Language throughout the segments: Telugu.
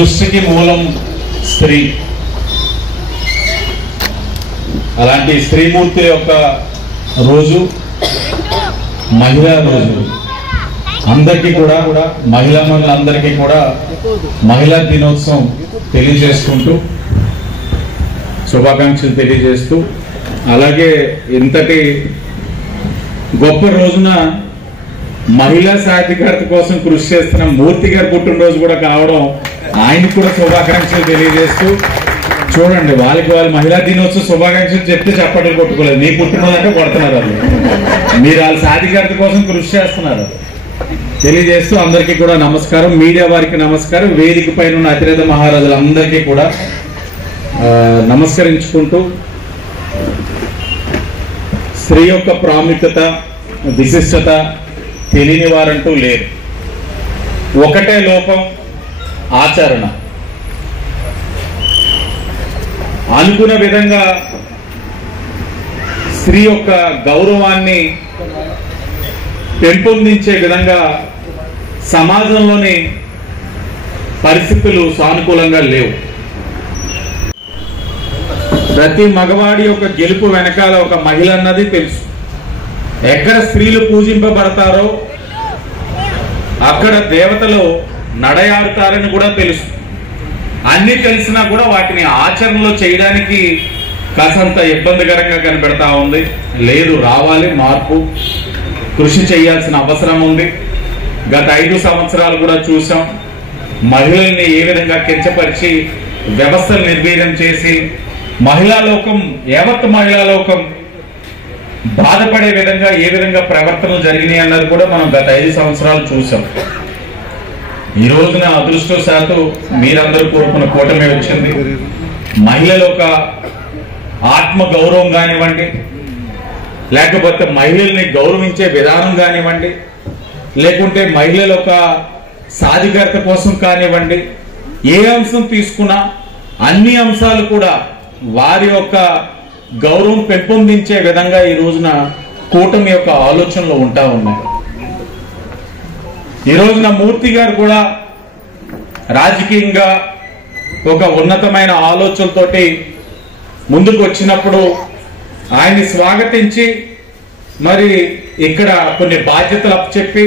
సృష్టికి మూలం స్త్రీ. అలాంటి స్త్రీమూర్తి యొక్క రోజు మహిళా రోజు. అందరికీ కూడా మహిళా మనులందరికీ కూడా మహిళా దినోత్సవం తెలియజేసుకుంటూ శుభాకాంక్షలు తెలియజేస్తూ, అలాగే ఇంతటి గొప్ప రోజున మహిళా సాధికారత కోసం కృషి చేస్తున్న మూర్తి గారి పుట్టినరోజు కూడా కావడం, ఆయనకు కూడా శుభాకాంక్షలు తెలియజేస్తూ, చూడండి వాళ్ళకి వాళ్ళు మహిళా దినోత్సవం శుభాకాంక్షలు చెప్తే చప్పట్లు కొట్టుకోలేదు. మీ పుట్టినరోజు అంటే కొడుతున్నారు వాళ్ళు, మీరు వాళ్ళ సాధికారత కోసం కృషి చేస్తున్నారు తెలియజేస్తూ అందరికీ కూడా నమస్కారం. మీడియా వారికి నమస్కారం. వేదిక పైన ఉన్న అతిరథ మహారాజులందరికీ కూడా నమస్కరించుకుంటూ, స్త్రీ యొక్క ప్రాముఖ్యత విశిష్టత తెలియని వారంటూ లేరు. ఒకటే లోపం, ఆచరణ. అనుకున్న విధంగా స్త్రీ యొక్క గౌరవాన్ని పెంపొందించే విధంగా సమాజంలోని పరిస్థితులు సానుకూలంగా లేవు. ప్రతి మగవాడి యొక్క గెలుపు వెనకాల ఒక మహిళ అన్నది తెలుసు. ఎక్కడ స్త్రీలు పూజింపబడతారో అక్కడ దేవతలు నడయాడుతారని కూడా తెలుసు. అన్ని తెలిసినా కూడా వాటిని ఆచరణలో చేయడానికి కాసంత ఇబ్బందికరంగా కనిపెడతా ఉంది. లేదు, రావాలి మార్పు, కృషి చేయాల్సిన అవసరం ఉంది. గత 5 సంవత్సరాలు కూడా చూసాం, మహిళల్ని ఏ విధంగా కించపరిచి వ్యవస్థలు నిర్వీర్యం చేసి మహిళా లోకం, యావత్ మహిళా లోకం బాధపడే విధంగా ఏ విధంగా ప్రవర్తనలు జరిగినాయి అన్నది కూడా మనం గత 5 సంవత్సరాలు చూసాం. ఈ రోజున అదృష్టవశాత్తు మీరందరూ కోరుకున్న కూటమి వచ్చింది. మహిళల ఒక ఆత్మ గౌరవం కానివ్వండి, లేకపోతే మహిళల్ని గౌరవించే విధానం కానివ్వండి, లేకుంటే మహిళల ఒక సాధికారత కోసం కానివ్వండి, ఏ అంశం తీసుకున్నా అన్ని అంశాలు కూడా వారి యొక్క గౌరవం పెంపొందించే విధంగా ఈ రోజున కూటమి యొక్క ఆలోచనలు ఉంటా ఉన్నాయి. ఈ రోజున మూర్తి గారు కూడా రాజకీయంగా ఒక ఉన్నతమైన ఆలోచనలతోటి ముందుకు వచ్చినప్పుడు ఆయన్ని స్వాగతించి, మరి ఇక్కడ కొన్ని బాధ్యతలు అప్పచెప్పి,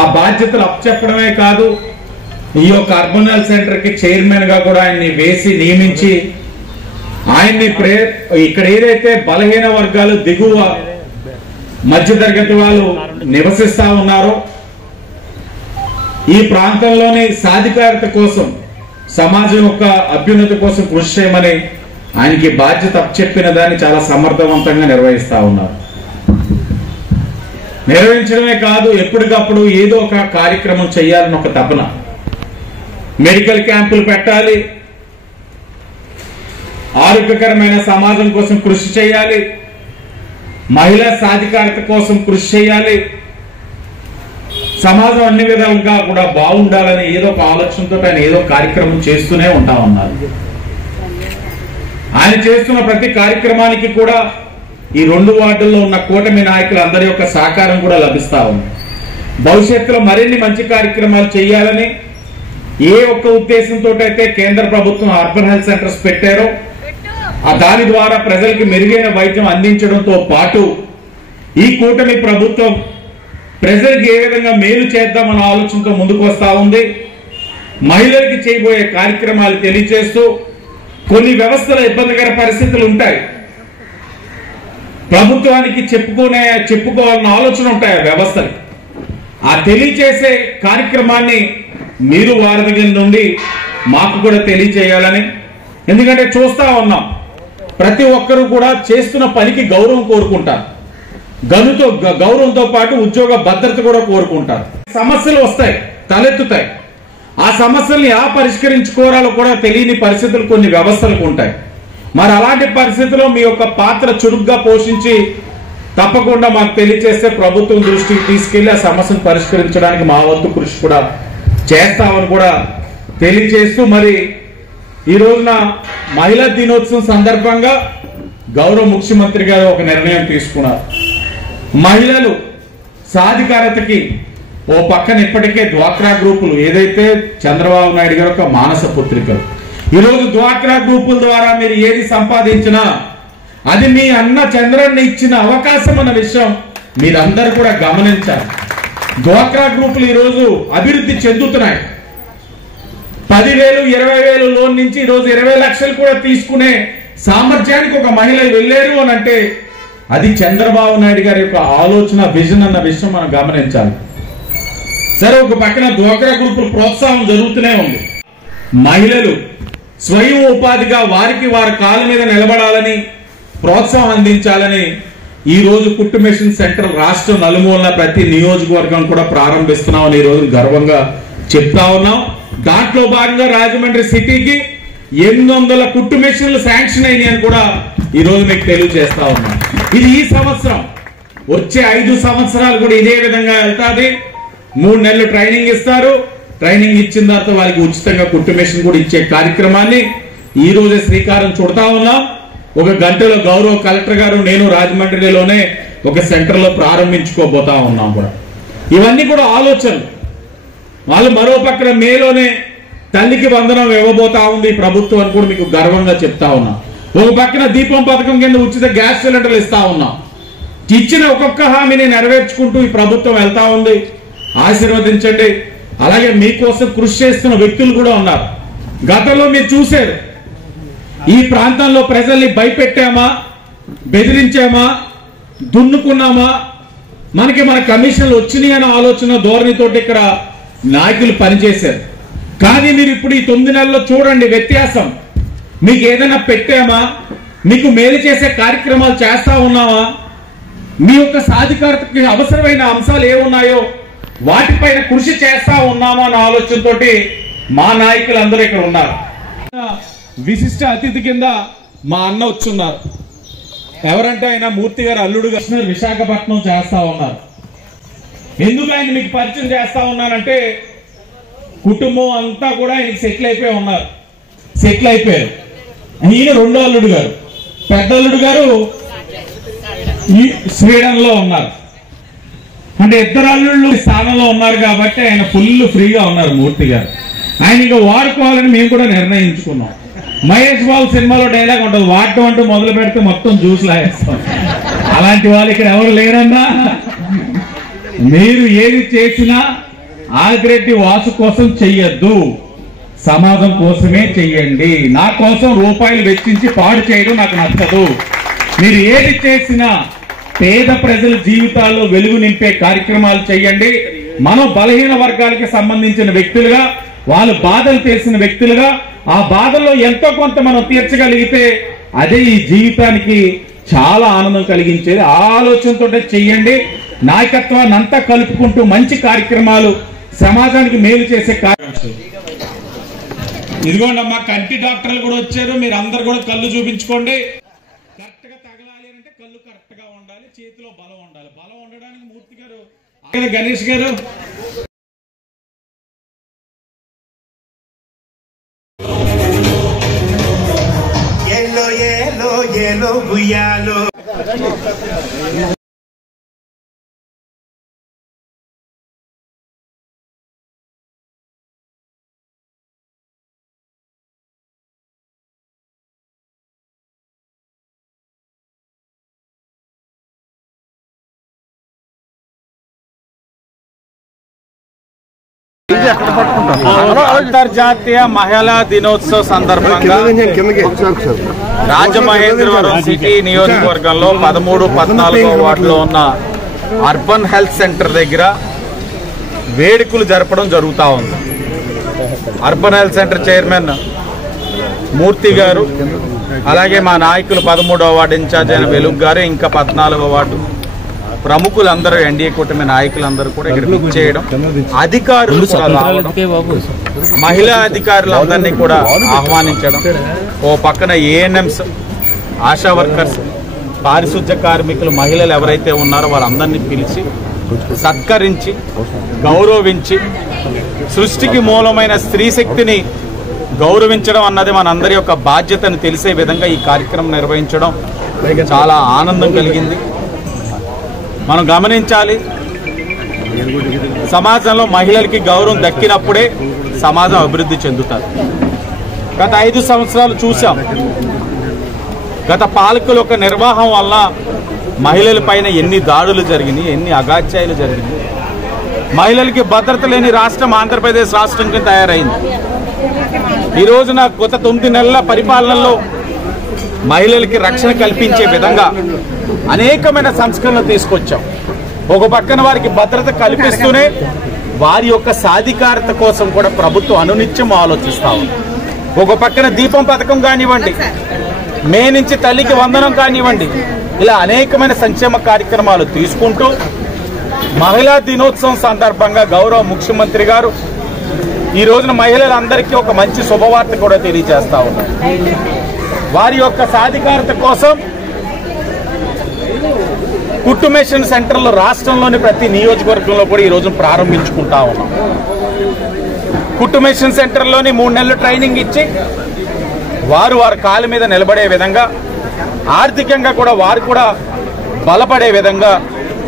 ఆ బాధ్యతలు అప్పచెప్పడమే కాదు, ఈ యొక్క అర్బన్ హెల్త్ సెంటర్ కి చైర్మన్ గా కూడా ఆయన్ని వేసి నియమించి, ఆయన్ని ఇక్కడ ఏదైతే బలహీన వర్గాలు, దిగువ మధ్యతరగతి వాళ్ళు నివసిస్తా ఉన్నారో ఈ ప్రాంతంలోని సాధికారత కోసం, సమాజం యొక్క అభ్యున్నతి కోసం కృషి చేయమని ఆయనకి బాధ్యత అప్పచెప్పిన దాన్ని చాలా సమర్థవంతంగా నిర్వహిస్తా ఉన్నారు. నిర్వహించడమే కాదు, ఎప్పటికప్పుడు ఏదో ఒక కార్యక్రమం చేయాలని ఒక తపన. మెడికల్ క్యాంపులు పెట్టాలి, ఆరోగ్యకరమైన సమాజం కోసం కృషి చేయాలి, మహిళా సాధికారత కోసం కృషి చేయాలి, సమాజం అన్ని విధాలుగా కూడా బాగుండాలని ఏదో ఒక ఆలోచనతో ఆయన ఏదో కార్యక్రమం చేస్తూనే ఉంటా ఉన్నారు. ఆయన చేస్తున్న ప్రతి కార్యక్రమానికి కూడా ఈ 2 వార్డుల్లో ఉన్న కూటమి నాయకులు అందరి యొక్క సహకారం కూడా లభిస్తా ఉంది. భవిష్యత్తులో మరిన్ని మంచి కార్యక్రమాలు చేయాలని ఏ ఒక్క ఉద్దేశంతో అయితే కేంద్ర ప్రభుత్వం అర్బన్ హెల్త్ సెంటర్స్ పెట్టారో దాని ద్వారా ప్రజలకి మెరుగైన వైద్యం అందించడంతో పాటు ఈ కూటమి ప్రభుత్వం ప్రజలకు ఏ విధంగా మేలు చేద్దామన్న ఆలోచనతో ముందుకు వస్తా ఉంది. మహిళలకి చేయబోయే కార్యక్రమాలు తెలియజేస్తూ, కొన్ని వ్యవస్థల ఇబ్బందికర పరిస్థితులు ఉంటాయి, ప్రభుత్వానికి చెప్పుకోవాలన్న ఆలోచన ఉంటాయి ఆ వ్యవస్థలు. ఆ తెలియజేసే కార్యక్రమాన్ని మీరు వారి దగ్గర నుండి మాకు కూడా తెలియజేయాలని, ఎందుకంటే చూస్తా ఉన్నాం ప్రతి ఒక్కరూ కూడా చేస్తున్న పనికి గౌరవం కోరుకుంటారు, గౌరవంతో పాటు ఉద్యోగ భద్రత కూడా కోరుకుంటారు. సమస్యలు వస్తాయి, తలెత్తుతాయి. ఆ సమస్యల్ని ఎలా పరిష్కరించుకోవాలో కూడా తెలియని పరిస్థితులు కొన్ని వ్యవస్థలకు ఉంటాయి. మరి అలాంటి పరిస్థితుల్లో మీ యొక్క పాత్ర చురుగ్గా పోషించి తప్పకుండా మాకు తెలియజేస్తే ప్రభుత్వం దృష్టికి తీసుకెళ్లి ఆ సమస్యను పరిష్కరించడానికి మా వంతు కృషి కూడా చేస్తామని కూడా తెలియజేస్తూ, మరి ఈ రోజున మహిళా దినోత్సవం సందర్భంగా గౌరవ ముఖ్యమంత్రి గారు ఒక నిర్ణయం తీసుకున్నారు. మహిళలు సాధికారతకి ఓ పక్కన ఇప్పటికే డ్వాక్రా గ్రూపులు ఏదైతే చంద్రబాబు నాయుడు గారి యొక్క మానస పుత్రికలు, ఈరోజు డ్వాక్రా గ్రూపుల ద్వారా మీరు ఏది సంపాదించినా అది మీ అన్న చంద్రన్న ఇచ్చిన అవకాశం అన్న విషయం మీరందరూ కూడా గమనించాలి. డ్వాక్రా గ్రూపులు ఈరోజు అభివృద్ధి చెందుతున్నాయి. 10,000, 20,000 లోన్ నుంచి ఈరోజు 20 లక్షలు కూడా తీసుకునే సామర్థ్యానికి ఒక మహిళ వెళ్ళారు అని అంటే అది చంద్రబాబు నాయుడు గారి యొక్క ఆలోచన, విజన్ అన్న విషయం మనం గమనించాలి. సరే, ఒక పక్కన డ్వాక్రా గ్రూపుల ప్రోత్సాహం జరుగుతూనే ఉంది. మహిళలు స్వయం ఉపాధిగా వారికి వారి కాళ్ళ మీద నిలబడాలని, ప్రోత్సాహం అందించాలని ఈ రోజు కుట్టు మెషిన్ సెంటర్ రాష్ట్రం నలుమూలన ప్రతి నియోజకవర్గం కూడా ప్రారంభిస్తున్నామని ఈ రోజు గర్వంగా చెప్తా ఉన్నాం. దాంట్లో భాగంగా రాజమండ్రి సిటీకి 800 కుట్టు మెషిన్లు శాంక్షన్ అయినాయి అని కూడా ఈ రోజు మీకు తెలియజేస్తా ఉన్నాం. ఇది ఈ సంవత్సరం, వచ్చే 5 సంవత్సరాలు కూడా ఇదే విధంగా వెళ్తాది. 3 నెలలు ట్రైనింగ్ ఇస్తారు. ట్రైనింగ్ ఇచ్చిన తర్వాత వాళ్ళకి ఉచితంగా కుట్టు మెషిన్ కూడా ఇచ్చే కార్యక్రమాన్ని ఈ రోజే శ్రీకారం చుడతా ఉన్నాం. 1 గంటలో గౌరవ కలెక్టర్ గారు, నేను రాజమండ్రిలోనే ఒక సెంటర్ లో ప్రారంభించుకోబోతా ఉన్నాం కూడా. ఇవన్నీ కూడా ఆలోచనలు. వాళ్ళు మరో పక్కన మేలోనే తల్లికి వందనం ఇవ్వబోతా ఉంది ప్రభుత్వం అని కూడా మీకు గర్వంగా చెప్తా ఉన్నాం. ఒక పక్కన దీపం పథకం కింద ఉచిత గ్యాస్ సిలిండర్లు ఇస్తా ఉన్నాం. ఇచ్చిన ఒక్కొక్క హామీని నెరవేర్చుకుంటూ ఈ ప్రభుత్వం వెళ్తా ఉంది. ఆశీర్వదించండి. అలాగే మీకోసం కృషి చేస్తున్న వ్యక్తులు కూడా ఉన్నారు. గతంలో మీరు చూశారు, ఈ ప్రాంతంలో ప్రజల్ని భయపెట్టామా, బెదిరించామా, దున్నుకున్నామా, మన కమిషన్లు వచ్చినాయి అనే ఆలోచన ధోరణితోటి ఇక్కడ నాయకులు పనిచేశారు. కానీ మీరు ఇప్పుడు ఈ 9 నెలల్లో చూడండి వ్యత్యాసం. మీకు ఏదైనా పెట్టామా, మీకు మేలు చేసే కార్యక్రమాలు చేస్తా ఉన్నామా, మీ యొక్క సాధికారతకి అవసరమైన అంశాలు ఏమున్నాయో వాటిపైన కృషి చేస్తా ఉన్నామా అనే ఆలోచనతోటి మా నాయకులందరూ ఇక్కడ ఉన్నారు. విశిష్ట అతిథి కింద మా అన్న వచ్చున్నారు. ఎవరంటే ఆయన మూర్తి గారు అల్లుడు గారు, విశాఖపట్నం చేస్తా ఉన్నారు. ఎందుకు ఆయన మీకు పరిచయం చేస్తా ఉన్నానంటే కుటుంబం అంతా కూడా ఆయనకి సెటిల్ అయిపోయారు. ఈయన 2వ అల్లుడు గారు, పెద్ద అల్లుడు గారు స్వీడన్ లో ఉన్నారు. అంటే 2 అల్లుళ్ళు స్థానంలో ఉన్నారు కాబట్టి ఆయన ఫుల్ ఫ్రీగా ఉన్నారు మూర్తి గారు. ఆయన ఇంకా వాడుకోవాలని మేము కూడా నిర్ణయించుకున్నాం. మహేష్ బాబు సినిమాలో డైలాగ్ ఉంటుంది, వాడటం అంటూ మొదలు పెడితే మొత్తం జ్యూస్ లాగేస్తాం. అలాంటి వాళ్ళు ఇక్కడ ఎవరు లేరన్నా. మీరు ఏది చేసినా ఆగిరెడ్డి వాసు కోసం చెయ్యొద్దు, సమాజం కోసమే చెయ్యండి. నా కోసం రూపాయలు వెచ్చించి పాడు చేయడం నాకు నచ్చదు. మీరు ఏది చేసినా పేద ప్రజల జీవితాల్లో వెలుగు నింపే కార్యక్రమాలు చేయండి. మనం బలహీన వర్గాలకు సంబంధించిన వ్యక్తులుగా, వాళ్ళు బాధలు తెలిసిన వ్యక్తులుగా, ఆ బాధల్లో ఎంతో కొంత మనం తీర్చగలిగితే అదే ఈ జీవితానికి చాలా ఆనందం కలిగించేది. ఆ ఆలోచనతో చెయ్యండి. నాయకత్వాన్ని అంతా కలుపుకుంటూ మంచి కార్యక్రమాలు, సమాజానికి మేలు చేసే కార్యక్రమాలు. ఇదిగోండి అమ్మా, కంటి డాక్టర్లు కూడా వచ్చారు. మీరు అందరు కూడా కళ్ళు చూపించుకోండి. కరెక్ట్ గా తగలాలి అంటే కళ్ళు కరెక్ట్ గా ఉండాలి, చేతిలో బలం ఉండాలి. బలం ఉండడానికి మూర్తి గారు, గణేష్ గారు ఏలో గుయ్యాలో అంతర్జాతీయ మహిళా దినోత్సవ సందర్భంగా రాజమహేంద్రవరం సిటీ నియోజకవర్గంలో 13, 14వ వార్డులో ఉన్న అర్బన్ హెల్త్ సెంటర్ దగ్గర వేడుకలు జరపడం జరుగుతూ ఉంది. అర్బన్ హెల్త్ సెంటర్ చైర్మన్ మూర్తి గారు, అలాగే మా నాయకులు 13వ వార్డు ఇన్ఛార్జ్ అయిన వెలుగు గారు, ఇంకా 14వ వార్డు ప్రముఖులందరూ, ఎన్డీఏ కూటమి నాయకులందరూ కూడా ఇక్కడ చేయడం, అధికారులు మహిళా అధికారులందరినీ కూడా ఆహ్వానించడం, ఓ పక్కన ఏఎన్ఎంస్, ఆశా వర్కర్స్, పారిశుద్ధ్య కార్మికులు, మహిళలు ఎవరైతే ఉన్నారో వాళ్ళందరినీ పిలిచి సత్కరించి గౌరవించి సృష్టికి మూలమైన స్త్రీ శక్తిని గౌరవించడం అన్నది మనందరి యొక్క బాధ్యతను తెలిసే విధంగా ఈ కార్యక్రమం నిర్వహించడం చాలా ఆనందం కలిగింది. మనం గమనించాలి, సమాజంలో మహిళలకి గౌరవం దక్కినప్పుడే సమాజం అభివృద్ధి చెందుతుంది. గత 5 సంవత్సరాలు చూసాం. గత పాలకుల యొక్క నిర్వాహం వల్ల మహిళల పైన ఎన్ని దాడులు జరిగినాయి, ఎన్ని అగాత్యాలు జరిగినాయి. మహిళలకి భద్రత లేని రాష్ట్రం ఆంధ్రప్రదేశ్ రాష్ట్రం కింద తయారైంది. ఈ రోజున గత 9 నెలల పరిపాలనలో మహిళలకి రక్షణ కల్పించే విధంగా అనేకమైన సంస్కరణలు తీసుకొచ్చాం. ఒక పక్కన వారికి భద్రత కల్పిస్తూనే వారి యొక్క సాధికారత కోసం కూడా ప్రభుత్వం అనునిత్యం ఆలోచిస్తా ఉంది. ఒక పక్కన దీపం పథకం కానివ్వండి, మే నుంచి తల్లికి వందనం కానివ్వండి, ఇలా అనేకమైన సంక్షేమ కార్యక్రమాలు తీసుకుంటూ మహిళా దినోత్సవం సందర్భంగా గౌరవ ముఖ్యమంత్రి గారు ఈ రోజున మహిళలందరికీ ఒక మంచి శుభవార్త కూడా తెలియజేస్తా ఉన్నారు. వారి యొక్క సాధికారత కోసం కుటుంబేషన్ సెంటర్లు రాష్ట్రంలోని ప్రతి నియోజకవర్గంలో కూడా ఈ రోజు ప్రారంభించుకుంటా ఉన్నాం. కుటుంబేషన్ సెంటర్లోని 3 నెలలు ట్రైనింగ్ ఇచ్చి వారి కాళ్ళ మీద నిలబడే విధంగా, ఆర్థికంగా కూడా వారు కూడా బలపడే విధంగా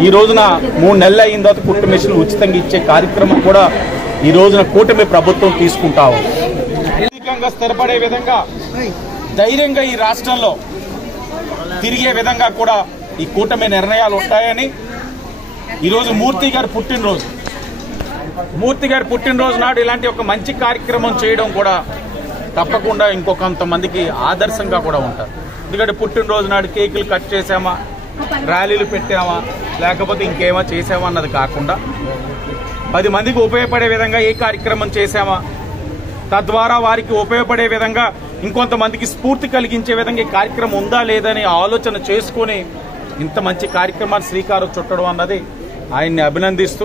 ఈ రోజున 3 నెలలు అయిన తర్వాత కుటుంబేషన్ ఉచితంగా ఇచ్చే కార్యక్రమం కూడా ఈ రోజున కూటమి ప్రభుత్వం తీసుకుంటా ఉంది. ఆర్థికంగా స్థిరపడే విధంగా, ధైర్యంగా ఈ రాష్ట్రంలో తిరిగే విధంగా కూడా ఈ కూటమి నిర్ణయాలు ఉంటాయని ఈరోజు మూర్తి గారి పుట్టినరోజు నాడు ఇలాంటి ఒక మంచి కార్యక్రమం చేయడం కూడా తప్పకుండా ఇంకొంతమందికి ఆదర్శంగా కూడా ఉంటారు. ఎందుకంటే పుట్టినరోజు నాడు కేకులు కట్ చేసామా, ర్యాలీలు పెట్టామా, లేకపోతే ఇంకేమో చేసామా అన్నది కాకుండా 10 మందికి ఉపయోగపడే విధంగా ఏ కార్యక్రమం చేశామా, తద్వారా వారికి ఉపయోగపడే విధంగా ఇంకొంతమందికి స్ఫూర్తి కలిగించే విధంగా ఈ కార్యక్రమం ఉందా లేదని ఆలోచన చేసుకుని ఇంత మంచి కార్యక్రమాన్ని శ్రీకారం చుట్టడం అన్నది ఆయన్ని అభినందిస్తూ,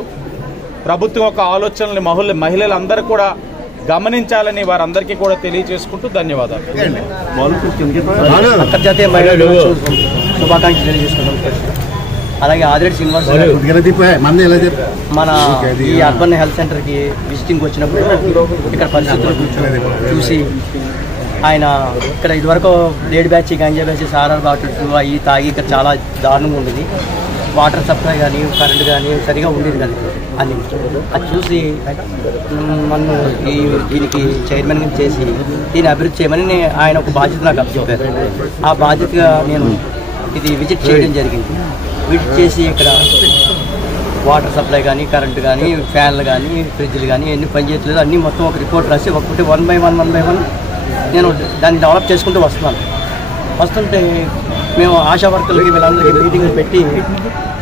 ప్రభుత్వం యొక్క ఆలోచనల్ని మహిళలందరూ కూడా గమనించాలని వారందరికీ కూడా తెలియజేసుకుంటూ ధన్యవాదాలు. అంతర్జాతీయ మహిళా శుభాకాంక్షలు తెలియజేసుకుంటాం. అలాగే ఆదిరెడ్డి శ్రీనివాస్ మన ఈ అర్బన్ హెల్త్ సెంటర్కి విజిటింగ్ వచ్చినప్పుడు ఇక్కడ పరిస్థితులు చూసి ఆయన ఇక్కడ ఇదివరకు లేడీ బ్యాచ్, గంజా బ్యాచ్, సారార్ బాటిల్స్ అవి తాగి ఇక్కడ చాలా దారుణంగా ఉండేది. వాటర్ సప్లై కానీ కరెంట్ కానీ సరిగా ఉండేది కదా అని అది చూసి నన్ను దీనికి చైర్మన్ చేసి దీన్ని అభివృద్ధి చేయమని ఆయన ఒక బాధ్యత నాకు అప్పచెప్పారు. ఆ బాధ్యతగా నేను ఇది విజిట్ చేయడం జరిగింది. విజిట్ చేసి ఇక్కడ వాటర్ సప్లై కానీ కరెంటు కానీ ఫ్యాన్లు కానీ ఫ్రిడ్జ్లు కానీ ఎన్ని పనిచేయట్లేదు అన్నీ మొత్తం ఒక రిపోర్ట్ రాసి ఒక్కొక్కటి 1 by 1 నేను దాన్ని డెవలప్ చేసుకుంటూ వస్తుంటే మేము ఆశా వర్కర్లకి వీళ్ళందరికీ మీటింగ్లు పెట్టి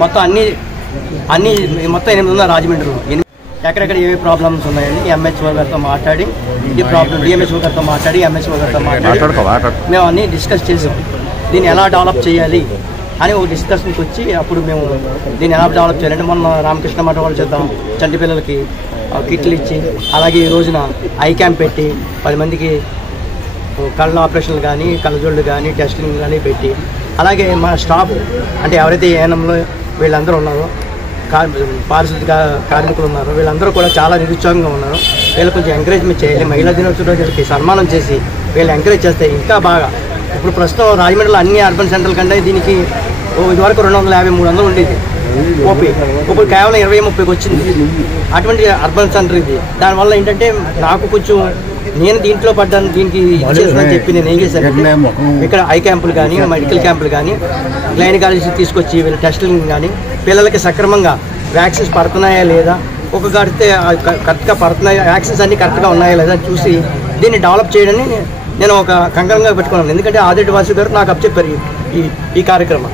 మొత్తం అన్ని మొత్తం 8 ఉన్నాయి రాజమండ్రిలో. ఎక్కడెక్కడ ఏ ప్రాబ్లమ్స్ ఉన్నాయని ఎంహెచ్ఓ గారితో మాట్లాడి, ఈ ప్రాబ్లం డిఎంహెచ్ఓ గారితో మాట్లాడి, ఎంహెచ్ఓ గారితో మాట్లాడి మేము అన్నీ డిస్కస్ చేసాం. దీన్ని ఎలా డెవలప్ చేయాలి అని ఒక డిస్కషన్కి వచ్చి అప్పుడు మేము దీన్ని ఎలా డెవలప్ చేయాలంటే మొన్న రామకృష్ణ మఠం వాళ్ళు చేద్దాం చంటి పిల్లలకి కిట్లు ఇచ్చి, అలాగే ఈ రోజున ఐ క్యాంప్ పెట్టి 10 మందికి కళ్ళ ఆపరేషన్లు కానీ కళ్ళజోళ్ళు కానీ టెస్టింగ్ కానీ పెట్టి, అలాగే మన స్టాఫ్ అంటే ఎవరైతే ఏఎన్ఎంలో వీళ్ళందరూ ఉన్నారో పారిశుద్ధ్య కార్మికులు ఉన్నారో వీళ్ళందరూ కూడా చాలా నిరుత్సాహంగా ఉన్నారు. వీళ్ళు కొంచెం ఎంకరేజ్మెంట్ చేయాలి. మహిళా దినోత్సవం రోజులకి సన్మానం చేసి వీళ్ళు ఎంకరేజ్ చేస్తే ఇంకా బాగా. ఇప్పుడు ప్రస్తుతం రాజమండ్రిలో అన్ని అర్బన్ సెంటర్ల కంటే దీనికి ఇదివరకు 250-300 ఉండేది ఓపీ, ఇప్పుడు కేవలం 20-30కి వచ్చింది. అటువంటి అర్బన్ సెంటర్ ఇది. దానివల్ల ఏంటంటే నాకు కొంచెం నేను దీంట్లో పడ్డాను, దీనికి ఇచ్చేసానని చెప్పి నేను ఏం చేశాను, ఇక్కడ ఐ క్యాంపులు కానీ మెడికల్ క్యాంపులు కానీ గైనకాలజీ తీసుకొచ్చి వీళ్ళ టెస్టింగ్ కానీ పిల్లలకి సక్రమంగా వ్యాక్సిన్స్ పడుతున్నాయా లేదా, ఒక కడితే కరెక్ట్గా పడుతున్నాయా, వ్యాక్సిన్స్ అన్నీ కరెక్ట్గా ఉన్నాయా లేదా చూసి దీన్ని డెవలప్ చేయడాన్ని నేను ఒక కంకణంగా పెట్టుకున్నాను. ఎందుకంటే ఆదిరెడ్డి వాసు గారు నాకు అప్పచెప్పారు ఈ కార్యక్రమం.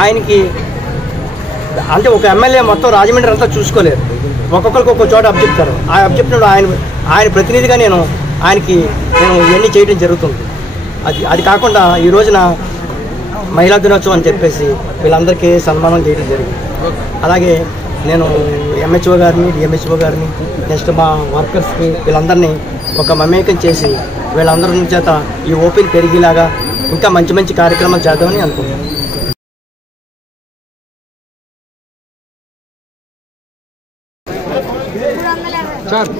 ఆయనకి అంటే ఒక ఎమ్మెల్యే మొత్తం రాజమండ్రి అంతా చూసుకోలేరు, ఒక్కొక్కరికి ఒక్కొక్క చోట అప్పచెప్తారు. ఆ అప్పచెప్పినప్పుడు ఆయన ప్రతినిధిగా నేను ఇవన్నీ చేయడం జరుగుతుంది. అది కాకుండా ఈ రోజున మహిళా దినోత్సవం అని చెప్పేసి వీళ్ళందరికీ సన్మానం చేయడం జరిగింది. అలాగే నేను ఎంహెచ్ఓ గారిని డిఎంహెచ్ఓ గారిని నెక్స్ట్ మా వర్కర్స్కి వీళ్ళందరినీ ఒక మమేకం చేసి వీళ్ళందరి చేత ఈ ఓపెన్ పెరిగేలాగా ఇంకా మంచి మంచి కార్యక్రమాలు చేద్దామని అనుకుంటున్నాను. సార్